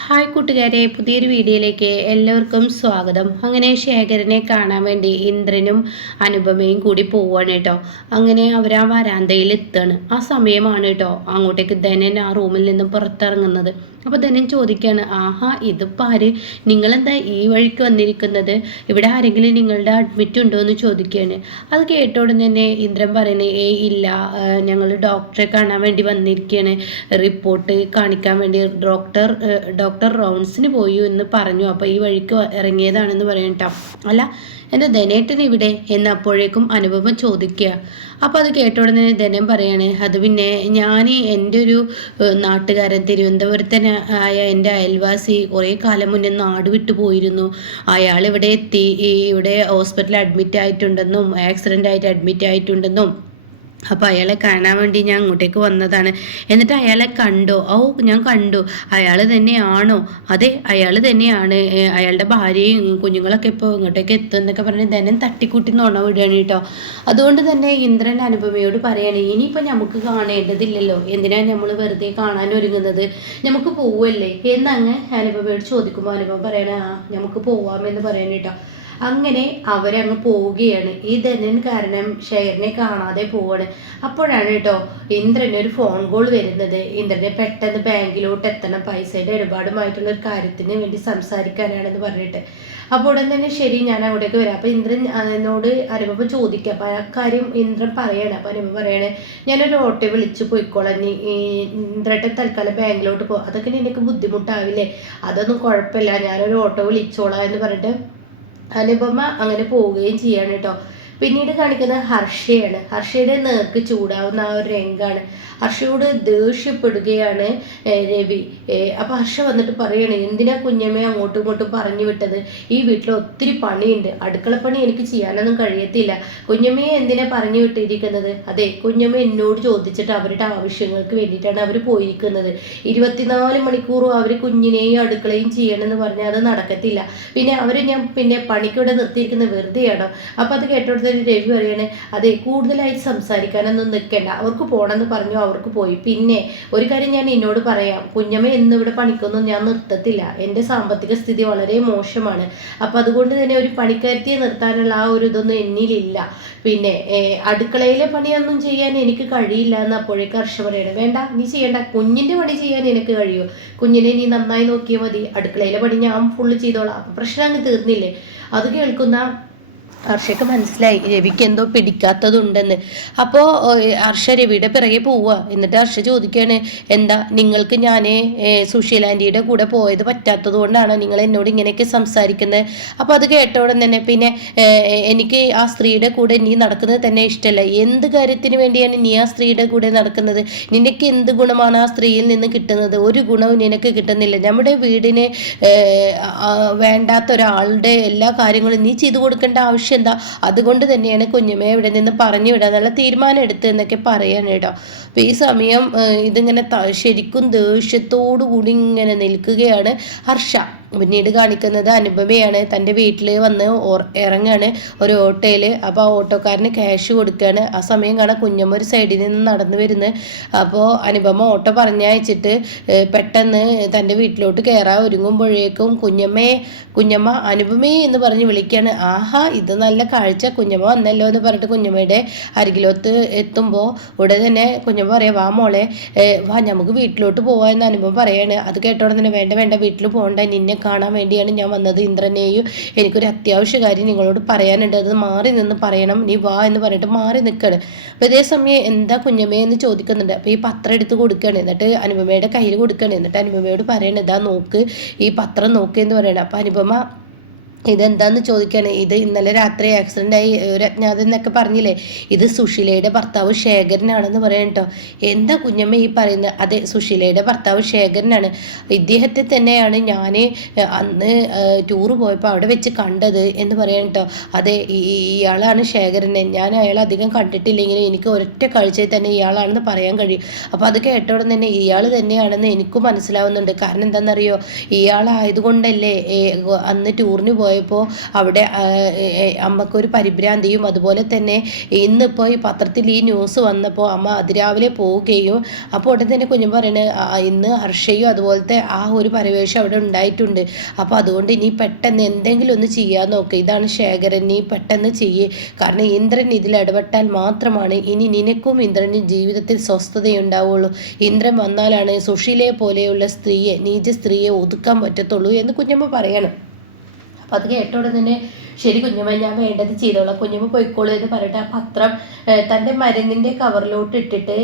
Hi കൂട്ടുകാരെ, പുതിയൊരു വീഡിയോയിലേക്ക് എല്ലാവർക്കും സ്വാഗതം. അങ്ങനെ ശേഖരനെ കാണാൻ വേണ്ടി ഇന്ദ്രനും അനുപമയും കൂടി പോവാണ് കേട്ടോ. അങ്ങനെ അവർ ആ വരാന്തയിൽ എത്താണ്. ആ സമയമാണ് കേട്ടോ അങ്ങോട്ടേക്ക് ധനൻ ആ റൂമിൽ നിന്നും പുറത്തിറങ്ങുന്നത്. അപ്പോൾ ധനൻ ചോദിക്കുകയാണ്, ആഹാ ഇതിപ്പോൾ ആര്, നിങ്ങളെന്താ ഈ വഴിക്ക് വന്നിരിക്കുന്നത്, ഇവിടെ ആരെങ്കിലും നിങ്ങളുടെ അഡ്മിറ്റ് ഉണ്ടോ എന്ന് ചോദിക്കുകയാണ്. അത് കേട്ടോടെ തന്നെ ഇന്ദ്രൻ പറയുന്നത്, ഇല്ല, ഞങ്ങൾ ഡോക്ടറെ കാണാൻ വേണ്ടി വന്നിരിക്കുകയാണ്, റിപ്പോർട്ട് കാണിക്കാൻ വേണ്ടി ഡോക്ടർ റൗണ്ട്സിന് പോയി എന്ന് പറഞ്ഞു, അപ്പോൾ ഈ വഴിക്ക് ഇറങ്ങിയതാണെന്ന് പറയും കേട്ടോ. അല്ല, എൻ്റെ ധനേട്ടൻ ഇവിടെ എന്ന് അപ്പോഴേക്കും അനുപമ ചോദിക്കുക. അപ്പോൾ അത് കേട്ട ഉടനെ ധനം പറയാണ്, അത് പിന്നെ ഞാൻ എൻ്റെ ഒരു നാട്ടുകാരൻ തിരുവനന്തപുരത്തന്നെ ആയ എൻ്റെ അയൽവാസി കുറേ കാലം മുന്നേ നാട് വിട്ടു പോയിരുന്നു. അയാൾ ഇവിടെ എത്തി, ഇവിടെ ഹോസ്പിറ്റലിൽ അഡ്മിറ്റ് ആയിട്ടുണ്ടെന്നും ആക്സിഡൻ്റ് ആയിട്ട് അഡ്മിറ്റ് ആയിട്ടുണ്ടെന്നും, അപ്പോൾ അയാളെ കാണാൻ വേണ്ടി ഞാൻ അങ്ങോട്ടേക്ക് വന്നതാണ്. എന്നിട്ട് അയാളെ കണ്ടോ? ഞാൻ കണ്ടു. അയാൾ തന്നെയാണോ? അതെ, അയാൾ തന്നെയാണ്. അയാളുടെ ഭാര്യയും കുഞ്ഞുങ്ങളൊക്കെ ഇപ്പോൾ ഇങ്ങോട്ടേക്ക് എത്തും എന്നൊക്കെ പറഞ്ഞ് ധനം തട്ടിക്കൂട്ടി നുണ വിടുകയാണ് കേട്ടോ. അതുകൊണ്ട് തന്നെ ഇന്ദ്രൻ അനുപമയോട് പറയാണ്, ഇനിയിപ്പോൾ നമുക്ക് കാണേണ്ടതില്ലല്ലോ, എന്തിനാണ് നമ്മൾ വെറുതെ കാണാൻ ഒരുങ്ങുന്നത്, നമുക്ക് പോവല്ലേ എന്നങ്ങ് അനുപമയോട് ചോദിക്കുമ്പോൾ അനുപമ പറയണേ, നമുക്ക് പോവാമെന്ന് പറയണ കേട്ടോ. അങ്ങനെ അവരങ്ങ് പോവുകയാണ്. ഈ ധനൻ കാരണം ഷെയറിനെ കാണാതെ പോവാണ്. അപ്പോഴാണ് കേട്ടോ ഇന്ദ്രന് ഒരു ഫോൺ കോൾ വരുന്നത്. ഇന്ദ്രനെ പെട്ടെന്ന് ബാങ്കിലോട്ട് എത്തണം, പൈസയുടെ ഇടപാടുമായിട്ടുള്ള ഒരു കാര്യത്തിന് വേണ്ടി സംസാരിക്കാനാണെന്ന് പറഞ്ഞിട്ട്. അപ്പോൾ ഉടൻ തന്നെ ശരി, ഞാൻ അങ്ങോട്ടേക്ക് വരാം. അപ്പോൾ ഇന്ദ്രൻ എന്നോട് അനുപമ ചോദിക്കുക. അപ്പോൾ ആ കാര്യം ഇന്ദ്രൻ പറയണം. അപ്പോൾ അനുപമ പറയണേ, ഞാനൊരു ഓട്ടോ വിളിച്ച് പോയിക്കോളാം, ഇന്ദ്രട്ടൻ തൽക്കാലം ബാങ്കിലോട്ട് പോകും, അതൊക്കെ നിനക്ക് ബുദ്ധിമുട്ടാവില്ലേ? അതൊന്നും കുഴപ്പമില്ല, ഞാനൊരു ഓട്ടോ വിളിച്ചോളാം എന്ന് പറഞ്ഞിട്ട് അനുപമ അങ്ങനെ പോവുകയും ചെയ്യാണ് കേട്ടോ. പിന്നീട് കാണിക്കുന്നത് ഹർഷയാണ്. ഹർഷയുടെ നേർക്ക് ചൂടാവുന്ന ആ ഒരു രംഗാണ്. ഹർഷയോട് ദേഷ്യപ്പെടുകയാണ് രവി. അപ്പോൾ ഹർഷ വന്നിട്ട് പറയണേ, എന്തിനാ കുഞ്ഞമ്മയെ അങ്ങോട്ടും ഇങ്ങോട്ടും പറഞ്ഞു വിട്ടത്, ഈ വീട്ടിൽ ഒത്തിരി പണിയുണ്ട്, അടുക്കളപ്പണി എനിക്ക് ചെയ്യാനൊന്നും കഴിയത്തില്ല, കുഞ്ഞമ്മയെ എന്തിനാ പറഞ്ഞു വിട്ടിരിക്കുന്നത്? അതെ, കുഞ്ഞമ്മ എന്നോട് ചോദിച്ചിട്ട് അവരുടെ ആവശ്യങ്ങൾക്ക് വേണ്ടിയിട്ടാണ് അവർ പോയിരിക്കുന്നത്. 24 മണിക്കൂറും അവർ കുഞ്ഞിനെയും അടുക്കളയും ചെയ്യണമെന്ന് പറഞ്ഞാൽ അത് നടക്കത്തില്ല. പിന്നെ അവർ ഞാൻ പിന്നെ പണിക്കൂടെ നിർത്തിയിരിക്കുന്നത് വെറുതെയാണോ? അപ്പോൾ അത് കേട്ടോടത്ത് രവി പറയണേ, അതെ, കൂടുതലായിട്ട് സംസാരിക്കാനൊന്നും നിൽക്കണ്ട, അവർക്ക് പോകണമെന്ന് പറഞ്ഞു, അവർക്ക് പോയി. പിന്നെ ഒരു കാര്യം ഞാൻ എന്നോട് പറയാം, കുഞ്ഞമ്മ എന്നിവിടെ പണിക്കൊന്നും ഞാൻ നിർത്തത്തില്ല, എൻ്റെ സാമ്പത്തിക സ്ഥിതി വളരെ മോശമാണ്. അപ്പം അതുകൊണ്ട് തന്നെ ഒരു പണിക്കാരത്തിയെ നിർത്താനുള്ള ആ ഒരു ഇതൊന്നും എന്നിലില്ല. പിന്നെ അടുക്കളയിലെ പണിയൊന്നും ചെയ്യാൻ എനിക്ക് കഴിയില്ല എന്ന് അപ്പോഴേക്ക് ഹർഷ പറയണം. വേണ്ട, നീ ചെയ്യണ്ട, കുഞ്ഞിൻ്റെ പണി ചെയ്യാൻ എനിക്ക് കഴിയുമോ? കുഞ്ഞിനെ നീ നന്നായി നോക്കിയാൽ മതി, അടുക്കളയിലെ പണി ഞാൻ ഫുള്ള് ചെയ്തോളാം. അപ്പം പ്രശ്നം അങ്ങ് തീർന്നില്ലേ? അത് കേൾക്കുന്ന ഹർഷയ്ക്ക് മനസ്സിലായി രവിക്ക് എന്തോ പിടിക്കാത്തതുണ്ടെന്ന്. അപ്പോൾ ഹർഷ രവിയുടെ പിറകെ പോവുക. എന്നിട്ട് ഹർഷ ചോദിക്കുകയാണ്, എന്താ നിങ്ങൾക്ക് ഞാൻ സുശീലാൻ്റിയുടെ കൂടെ പോയത് പറ്റാത്തത് കൊണ്ടാണ് നിങ്ങൾ എന്നോട് ഇങ്ങനെയൊക്കെ സംസാരിക്കുന്നത്? അപ്പോൾ അത് കേട്ടോടെ തന്നെ പിന്നെ എനിക്ക് ആ സ്ത്രീയുടെ കൂടെ നീ നടക്കുന്നത് തന്നെ ഇഷ്ടമല്ല. എന്ത് കാര്യത്തിന് വേണ്ടിയാണ് നീ ആ സ്ത്രീയുടെ കൂടെ നടക്കുന്നത്? നിനക്ക് എന്ത് ഗുണമാണ് ആ സ്ത്രീയിൽ നിന്ന് കിട്ടുന്നത്? ഒരു ഗുണവും നിനക്ക് കിട്ടുന്നില്ല. നമ്മുടെ വീടിന് വേണ്ടാത്ത ഒരാളുടെ എല്ലാ കാര്യങ്ങളും നീ ചെയ്തു കൊടുക്കേണ്ട ആവശ്യം എന്താ? അതുകൊണ്ട് തന്നെയാണ് കുഞ്ഞമ്മയെ ഇവിടെ നിന്ന് പറഞ്ഞു വിടാന്നുള്ള തീരുമാനം എടുത്ത് എന്നൊക്കെ പറയാണ് കേട്ടോ. അപ്പോൾ ഈ സമയം ഇതിങ്ങനെ ശരിക്കും ദേഷ്യത്തോടു കൂടി ഇങ്ങനെ നിൽക്കുകയാണ് ഹർഷ. പിന്നീട് കാണിക്കുന്നത് അനുപമയാണ്. തൻ്റെ വീട്ടിൽ വന്ന് ഇറങ്ങാണ് ഒരു ഓട്ടോയിൽ. അപ്പോൾ ആ ഓട്ടോക്കാരന് ക്യാഷ് കൊടുക്കുകയാണ്. ആ സമയം കാണാൻ കുഞ്ഞമ്മ ഒരു സൈഡിൽ നിന്ന് നടന്നു വരുന്നത്. അപ്പോൾ അനുപമ ഓട്ടോ പറഞ്ഞയച്ചിട്ട് പെട്ടെന്ന് തൻ്റെ വീട്ടിലോട്ട് കയറാൻ ഒരുങ്ങുമ്പോഴേക്കും കുഞ്ഞമ്മ അനുപമയെ എന്ന് പറഞ്ഞ് വിളിക്കുകയാണ്. ആഹാ, ഇത് നല്ല കാഴ്ച, കുഞ്ഞമ്മ വന്നല്ലോ എന്ന് പറഞ്ഞിട്ട് കുഞ്ഞമ്മയുടെ അരികിലോട്ട് എത്തുമ്പോൾ ഉടനെ തന്നെ കുഞ്ഞമ്മ പറയാം, വാ മോളെ, വാ നമുക്ക് വീട്ടിലോട്ട് പോവാ എന്ന് അനുപമ പറയാണ്. അത് കേട്ടോടെ തന്നെ, വേണ്ട, വീട്ടിൽ പോകണ്ട, നിന്നെ കാണാൻ വേണ്ടിയാണ് ഞാൻ വന്നത്, ഇന്ദ്രനെയും എനിക്കൊരു അത്യാവശ്യ കാര്യം നിങ്ങളോട് പറയാനുണ്ട്, അത് മാറി നിന്ന് പറയണം, നീ വാ എന്ന് പറഞ്ഞിട്ട് മാറി നിൽക്കുകയാണ്. അപ്പോൾ ഇതേ സമയം എന്താ കുഞ്ഞമ്മേ എന്ന് ചോദിക്കുന്നുണ്ട്. അപ്പോൾ ഈ പത്രം എടുത്ത് കൊടുക്കുകയാണ്. എന്നിട്ട് അനുപമയുടെ കയ്യിൽ കൊടുക്കുകയാണ്. എന്നിട്ട് അനുപമയോട് പറയണത്, ഇതാ നോക്ക്, ഈ പത്രം നോക്ക് എന്ന് പറയണം. അപ്പോൾ അനുപമ ഇതെന്താന്ന് ചോദിക്കുകയാണ്. ഇത് ഇന്നലെ രാത്രി ആക്സിഡൻ്റ് ആയി ഒരു അജ്ഞാതൻ എന്നൊക്കെ പറഞ്ഞില്ലേ, ഇത് സുശീലയുടെ ഭർത്താവ് ശേഖരനാണെന്ന് പറയാം കേട്ടോ. എന്താ കുഞ്ഞമ്മ ഈ പറയുന്നത്? അതെ, സുശീലയുടെ ഭർത്താവ് ശേഖരനാണ്. ഇദ്ദേഹത്തെ തന്നെയാണ് ഞാൻ അന്ന് ടൂറ് പോയപ്പോൾ അവിടെ വെച്ച് കണ്ടത് എന്ന് പറയാം കേട്ടോ. അതെ, ഇയാളാണ് ശേഖരനെ. ഞാൻ അയാൾ അധികം കണ്ടിട്ടില്ലെങ്കിലും എനിക്ക് ഒരൊറ്റ കാഴ്ചയിൽ തന്നെ ഇയാളാണെന്ന് പറയാൻ കഴിയും. അപ്പോൾ അത് കേട്ടോടെ തന്നെ ഇയാൾ തന്നെയാണെന്ന് എനിക്കും മനസ്സിലാവുന്നുണ്ട്. കാരണം എന്താണെന്നറിയോ, ഇയാളായതുകൊണ്ടല്ലേ അന്ന് ടൂറിന് പോയ പോയപ്പോൾ അവിടെ അമ്മക്കൊരു പരിഭ്രാന്തിയും, അതുപോലെ തന്നെ ഇന്നിപ്പോൾ ഈ പത്രത്തിൽ ഈ ന്യൂസ് വന്നപ്പോൾ അമ്മ അതിരാവിലെ പോവുകയും അപ്പോൾ ഉടൻ തന്നെ കുഞ്ഞു പറയുന്നത് ഇന്ന് ഹർഷയും അതുപോലത്തെ ആ ഒരു പരിവേഷം അവിടെ ഉണ്ടായിട്ടുണ്ട്. അപ്പോൾ അതുകൊണ്ട് ഇനി പെട്ടെന്ന് എന്തെങ്കിലും ഒന്ന് ചെയ്യാൻ നോക്കുക. ഇതാണ് ശേഖരൻ, നീ പെട്ടെന്ന് ചെയ്യേ. കാരണം ഇന്ദ്രൻ ഇതിൽ ഇടപെട്ടാൽ മാത്രമാണ് ഇനി നിനക്കും ഇന്ദ്രനും ജീവിതത്തിൽ സ്വസ്ഥതയുണ്ടാവുള്ളൂ. ഇന്ദ്രൻ വന്നാലാണ് സുശീലയെ പോലെയുള്ള സ്ത്രീയെ, നീച സ്ത്രീയെ ഒതുക്കാൻ പറ്റത്തുള്ളൂ എന്ന് കുഞ്ഞമ്മ പറയണം. അപ്പം അത് കേട്ടോടെ തന്നെ ശരി കുഞ്ഞമ്മ, ഞാൻ വേണ്ടത് ചെയ്തോളാം, കുഞ്ഞമ്മ പോയിക്കോളൂ എന്ന് പറഞ്ഞിട്ട് ആ പത്രം തൻ്റെ മരുന്നിൻ്റെ കവറിലോട്ട് ഇട്ടിട്ട്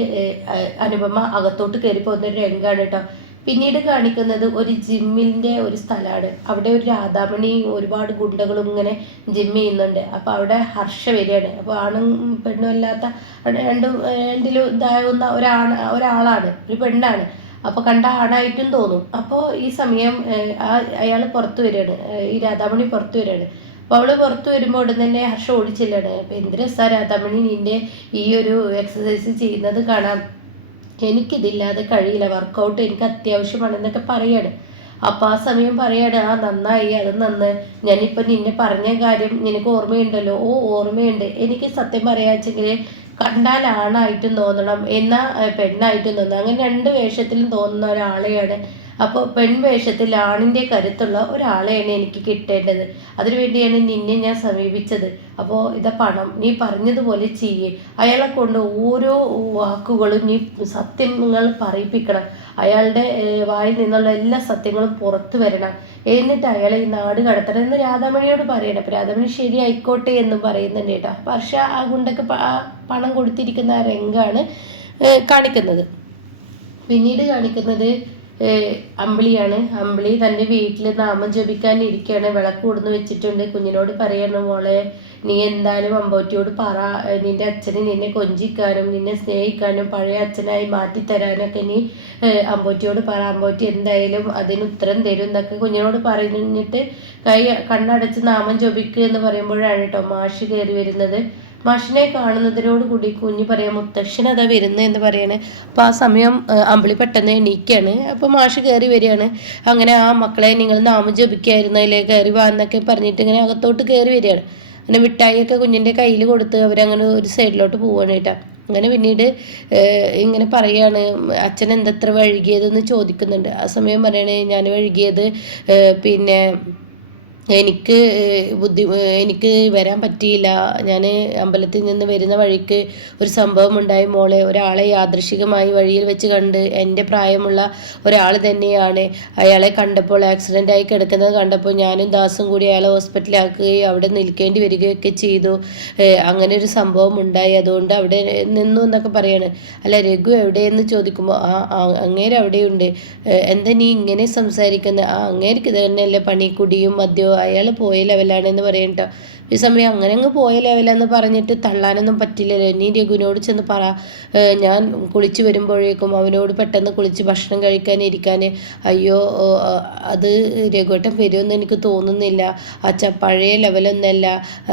അനുപമ അകത്തോട്ട് കയറി പോകുന്ന ഒരു രംഗമാണ് കേട്ടോ. പിന്നീട് കാണിക്കുന്നത് ഒരു ജിമ്മിൻ്റെ ഒരു സ്ഥലമാണ്. അവിടെ ഒരു രാധാമണി ഒരുപാട് ഗുണ്ടകളും ഇങ്ങനെ ജിമ്മ് ചെയ്യുന്നുണ്ട്. അപ്പോൾ അവിടെ ഹർഷ വരികയാണ്. അപ്പോൾ ആണും പെണ്ണും അല്ലാത്ത രണ്ടിലും ഇതാവുന്ന ഒരാളാണ്, ഒരു പെണ്ണാണ്. അപ്പോൾ കണ്ട ആണായിട്ടും തോന്നും. അപ്പോൾ ഈ സമയം അയാൾ പുറത്ത് വരികയാണ്, ഈ രാധാമണി പുറത്ത് വരികയാണ്. അപ്പോൾ അവൾ പുറത്ത് വരുമ്പോൾ ഉടൻ തന്നെ ഹർഷ ഓടിച്ചില്ലാണ്. അപ്പോൾ എന്ത് രസാ രാധാമണി നിൻ്റെ ഈ ഒരു എക്സസൈസ് ചെയ്യുന്നത് കാണാം, എനിക്കിതില്ലാതെ കഴിയില്ല, വർക്കൗട്ട് എനിക്ക് അത്യാവശ്യമാണെന്നൊക്കെ പറയാണ്. അപ്പോൾ ആ സമയം പറയാണ്, ആ നന്നായി, അത് നന്ന്, ഞാനിപ്പോൾ നിന്നെ പറഞ്ഞ കാര്യം നിനക്ക് ഓർമ്മയുണ്ടല്ലോ? ഓ ഓർമ്മയുണ്ട്. എനിക്ക് സത്യം പറയാച്ചെങ്കിൽ കണ്ടാൽ ആണായിട്ടും തോന്നണം, എന്നാൽ പെണ്ണായിട്ടും തോന്നണം, അങ്ങനെ രണ്ട് വേഷത്തിലും തോന്നുന്ന ഒരാളെയാണ്. അപ്പോൾ പെൺവേഷത്തിൽ ആണിൻ്റെ കരുത്തുള്ള ഒരാളെയാണ് എനിക്ക് കിട്ടേണ്ടത്. അതിനുവേണ്ടിയാണ് നിന്നെ ഞാൻ സമീപിച്ചത്. അപ്പോൾ ഇതാ പണം, നീ പറഞ്ഞതുപോലെ ചെയ്യേ. അയാളെ കൊണ്ട് ഓരോ വാക്കുകളും നീ സത്യങ്ങൾ പറയിപ്പിക്കണം. അയാളുടെ വായിൽ നിന്നുള്ള എല്ലാ സത്യങ്ങളും പുറത്തു വരണം. എന്നിട്ട് അയാളെ ഈ നാട് കടത്തണം എന്ന് രാധാമണിയോട് പറയണം. അപ്പോൾ രാധാമണി ശരി ആയിക്കോട്ടെ എന്നും പറയുന്നുണ്ട് കേട്ടോ. പക്ഷേ ആ ഗുണ്ടക്ക് പണം കൊടുത്തിരിക്കുന്ന ആ രംഗാണ് കാണിക്കുന്നത്. പിന്നീട് കാണിക്കുന്നത് അമ്പിളിയാണ്. അമ്പിളി തൻ്റെ വീട്ടിൽ നാമം ജപിക്കാനിരിക്കുകയാണ്. വിളക്ക് കൊടുന്ന് വെച്ചിട്ടുണ്ട്. കുഞ്ഞിനോട് പറയണ, മോളെ നീ എന്തായാലും അമ്പോറ്റിയോട് പറ, നിൻ്റെ അച്ഛന് നിന്നെ കൊഞ്ചിക്കാനും നിന്നെ സ്നേഹിക്കാനും പഴയ അച്ഛനായി മാറ്റിത്തരാനൊക്കെ നീ അമ്പോറ്റിയോട് പറ, അമ്പോറ്റി എന്തായാലും അതിന് ഉത്തരം തരും എന്നൊക്കെ കുഞ്ഞിനോട് പറഞ്ഞിട്ട് കണ്ണടച്ച് നാമം ജപിക്കുക എന്ന് പറയുമ്പോഴാണ് കേട്ടോ മാഷ് കയറി വരുന്നത്. മാഷിനെ കാണുന്നതിനോട് കൂടി കുഞ്ഞ് പറയാം, മുത്തശ്ശൻ അതാ വരുന്നത് എന്ന് പറയാണ്. അപ്പോൾ ആ സമയം അമ്പിളി പെട്ടെന്ന് എണീക്കുകയാണ്. അപ്പോൾ മാഷ് കയറി വരികയാണ്. അങ്ങനെ ആ മക്കളെ നിങ്ങൾ നാമം ജപിക്കായിരുന്നതിലേ കയറി വാ എന്നൊക്കെ പറഞ്ഞിട്ട് ഇങ്ങനെ അകത്തോട്ട് കയറി വരികയാണ്. അങ്ങനെ മിഠായിയൊക്കെ കുഞ്ഞിൻ്റെ കയ്യിൽ കൊടുത്ത് അവരങ്ങനെ ഒരു സൈഡിലോട്ട് പോവുകയാണ് കേട്ടോ. അങ്ങനെ പിന്നീട് ഇങ്ങനെ പറയാണ്, അച്ഛൻ എന്തത്ര വഴുകിയതെന്ന് ചോദിക്കുന്നുണ്ട്. ആ സമയം പറയണേ, ഞാൻ വഴുകിയത് പിന്നെ എനിക്ക് വരാൻ പറ്റിയില്ല. ഞാൻ അമ്പലത്തിൽ നിന്ന് വരുന്ന വഴിക്ക് ഒരു സംഭവം ഉണ്ടായി മോളെ. ഒരാളെ യാദൃശികമായി വഴിയിൽ വെച്ച് കണ്ട്, എൻ്റെ പ്രായമുള്ള ഒരാൾ തന്നെയാണ്. അയാളെ കണ്ടപ്പോൾ, ആക്സിഡൻ്റായി കിടക്കുന്നത് കണ്ടപ്പോൾ ഞാനും ദാസും കൂടി അയാളെ ഹോസ്പിറ്റലാക്കുകയും അവിടെ നിൽക്കേണ്ടി വരികയൊക്കെ ചെയ്തു. അങ്ങനെ ഒരു സംഭവം ഉണ്ടായി, അതുകൊണ്ട് അവിടെ നിന്നു എന്നൊക്കെ പറയാണ്. അല്ല രഘു എവിടെയെന്ന് ചോദിക്കുമ്പോൾ, അങ്ങേര് അവിടെയുണ്ട്. എന്താ നീ ഇങ്ങനെ സംസാരിക്കുന്നത്? അങ്ങേർക്ക് ഇത് തന്നെയല്ലേ പണി, കുടിയും മദ്യവും, അയാൾ പോയ ലെവലാണെന്ന് പറയട്ടോ. ഈ സമയം അങ്ങനെ അങ്ങ് പോയ ലെവലെന്ന് പറഞ്ഞിട്ട് തള്ളാനൊന്നും പറ്റില്ലല്ലോ. നീ രഘുവിനോട് ചെന്ന് പറ, ഞാൻ കുളിച്ച് വരുമ്പോഴേക്കും അവനോട് പെട്ടെന്ന് കുളിച്ച് ഭക്ഷണം കഴിക്കാനിരിക്കാൻ. അയ്യോ അത് രഘുവേട്ടൻ വരുമെന്ന് എനിക്ക് തോന്നുന്നില്ല അച്ഛ, പഴയ ലെവലൊന്നല്ല.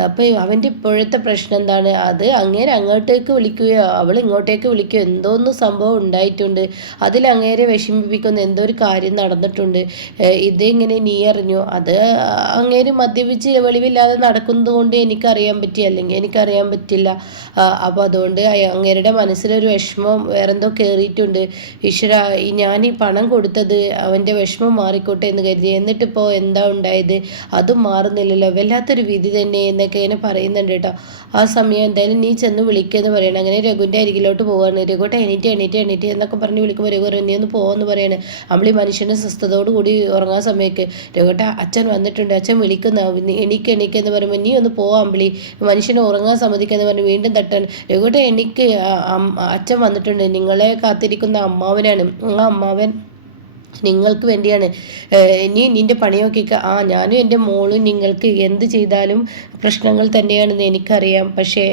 അപ്പോൾ അവൻ്റെ ഇപ്പോഴത്തെ പ്രശ്നം എന്താണ്? അത് അങ്ങേരെ അങ്ങോട്ടേക്ക് വിളിക്കുകയോ അവൾ ഇങ്ങോട്ടേക്ക് വിളിക്കുകയോ എന്തോന്ന് സംഭവം ഉണ്ടായിട്ടുണ്ട്. അതിൽ അങ്ങേരെ വിഷമിപ്പിക്കുന്ന എന്തോ ഒരു കാര്യം നടന്നിട്ടുണ്ട്. ഇതെങ്ങനെ നീ അറിഞ്ഞു? അത് അങ്ങേര് മദ്യപിച്ച് വെളിവില്ലാതെ നടക്കുന്നത് കൊണ്ട് എനിക്കറിയാൻ പറ്റി, അല്ലെങ്കിൽ എനിക്കറിയാൻ പറ്റില്ല. അപ്പോൾ അതുകൊണ്ട് അങ്ങേരുടെ മനസ്സിലൊരു വിഷമം വേറെന്തോ കയറിയിട്ടുണ്ട്. ഈശ്വര, ഞാൻ ഈ പണം കൊടുത്തത് അവൻ്റെ വിഷമം മാറിക്കോട്ടെ എന്ന് കരുതി, എന്നിട്ടിപ്പോൾ എന്താ ഉണ്ടായത്? അതും മാറുന്നില്ലല്ലോ, വല്ലാത്തൊരു വിധി തന്നെ എന്നൊക്കെ ഇങ്ങനെ പറയുന്നുണ്ട് കേട്ടോ. ആ സമയം എന്തായാലും നീ ചെന്ന് വിളിക്കുമെന്ന് പറയണം. അങ്ങനെ രഘുവിൻ്റെ അരികിലോട്ട് പോവാണ്. രഘുട്ടെ എണീറ്റ് എന്നൊക്കെ പറഞ്ഞ് വിളിക്കുമ്പോൾ രഘു പറയും, നീ ഒന്ന് പോകുമെന്ന് പറയാണ്. അമ്പിളി മനുഷ്യൻ്റെ സ്വസ്ഥതയോട് കൂടി ഉറങ്ങാൻ സമയമൊക്കെ, രഘുട്ടെ അച്ഛൻ വന്നിട്ടുണ്ട്, അച്ഛൻ വിളിക്കുന്ന, എണീക്കെന്ന് പറയുമ്പോൾ നീ ഒന്ന് പോവാം അമ്പിളി, മനുഷ്യനെ ഉറങ്ങാൻ സമ്മതിക്കാന്ന് പറഞ്ഞ് വീണ്ടും തട്ടാൻ. രഘുട്ടെ എണീക്ക്, അച്ഛൻ വന്നിട്ടുണ്ട്, നിങ്ങളെ കാത്തിരിക്കുന്ന അമ്മാവനാണ്. ആ അമ്മാവൻ നിങ്ങൾക്ക് വേണ്ടിയാണ്. നീ നിൻ്റെ പണിയൊക്കെ ഞാനും എൻ്റെ മോളും നിങ്ങൾക്ക് എന്ത് ചെയ്താലും പ്രശ്നങ്ങൾ തന്നെയാണെന്ന് എനിക്കറിയാം. പക്ഷേ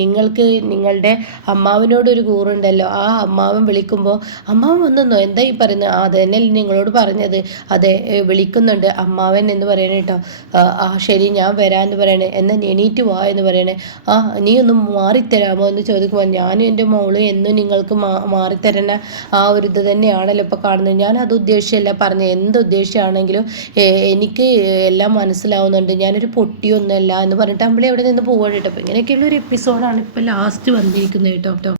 നിങ്ങൾക്ക് നിങ്ങളുടെ അമ്മാവനോടൊരു കൂറുണ്ടല്ലോ. ആ അമ്മാവൻ വിളിക്കുമ്പോൾ അമ്മാവൻ വന്നെന്നോ? എന്താ ഈ പറയുന്നത്? അതന്നെയല്ലേ നിങ്ങളോട് പറഞ്ഞത്. അതെ, വിളിക്കുന്നുണ്ട് അമ്മാവൻ എന്ന് പറയണേ കേട്ടോ. ശരി ഞാൻ വരാമെന്ന് പറയണേ. എന്നാൽ എണീറ്റ് വാ എന്ന് പറയണേ. നീ ഒന്ന് മാറിത്തരാമോ എന്ന് ചോദിക്കുമ്പോൾ, ഞാനും എൻ്റെ മോളും എന്നും നിങ്ങൾക്ക് മാറിത്തരണ ആ ഒരു ഇത് തന്നെയാണല്ലോ ഇപ്പോൾ കാണുന്നത്. ഞാൻ അത് ഉദ്ദേശിച്ചല്ല പറഞ്ഞത്, എന്ത് ഉദ്ദേശമാണെങ്കിലും എനിക്ക് എല്ലാം മനസ്സിലാവുന്നുണ്ട്, ഞാനൊരു പൊട്ടിയൊന്നുമല്ല എന്ന് പറഞ്ഞിട്ട് അമ്പിളി അവിടെ നിന്ന് പോവാണ് കേട്ടോ. അപ്പോൾ ഇങ്ങനെയൊക്കെയുള്ള ഒരു എപ്പിസോഡാണ് ഇപ്പോൾ ലാസ്റ്റ് വന്നിരിക്കുന്നത് കേട്ടോ.